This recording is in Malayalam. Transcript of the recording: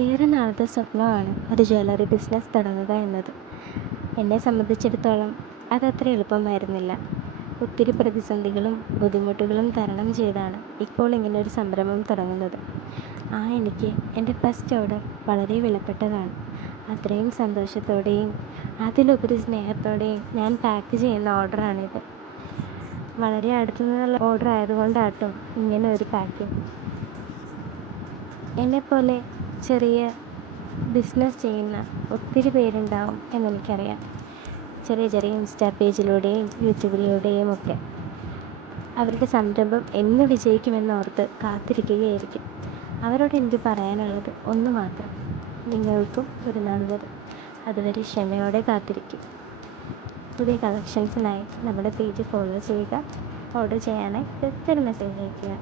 ഏറെ നാളത്തെ സ്വപ്നമാണ് ഒരു ജ്വല്ലറി ബിസിനസ് തുടങ്ങുക എന്നത്. എന്നെ സംബന്ധിച്ചിടത്തോളം അതത്ര എളുപ്പമായിരുന്നില്ല. ഒത്തിരി പ്രതിസന്ധികളും ബുദ്ധിമുട്ടുകളും തരണം ചെയ്താണ് ഇപ്പോൾ ഇങ്ങനൊരു സംരംഭം തുടങ്ങുന്നത്. എനിക്ക് എൻ്റെ ഫസ്റ്റ് ഓർഡർ വളരെ വിലപ്പെട്ടതാണ്. അത്രയും സന്തോഷത്തോടെയും അതിലുപരി സ്നേഹത്തോടെയും ഞാൻ പാക്ക് ചെയ്യുന്ന ഓർഡറാണിത്. വളരെ അടുത്തു നിന്നുള്ള ഓർഡർ ആയതുകൊണ്ടാട്ടോ ഇങ്ങനെ ഒരു പാക്കിങ്. എന്നെപ്പോലെ ചെറിയ ബിസിനസ് ചെയ്യുന്ന ഒത്തിരി പേരുണ്ടാവും എന്നെനിക്കറിയാം. ചെറിയ ചെറിയ ഇൻസ്റ്റാ പേജിലൂടെയും യൂട്യൂബിലൂടെയും ഒക്കെ അവരുടെ സംരംഭം എന്ന് വിജയിക്കുമെന്നോർത്ത് കാത്തിരിക്കുകയായിരിക്കും. അവരോട് എനിക്ക് പറയാനുള്ളത് ഒന്ന് മാത്രം: നിങ്ങൾക്കും ഒരു നാൾ വരും. അതുവരെ ക്ഷമയോടെ കാത്തിരിക്കും. പുതിയ കളക്ഷൻസിനായി നമ്മുടെ പേജ് ഫോളോ ചെയ്യുക. ഓർഡർ ചെയ്യാനായി ജസ്റ്റ് ഒരു മെസ്സേജ് അയയ്ക്കുക.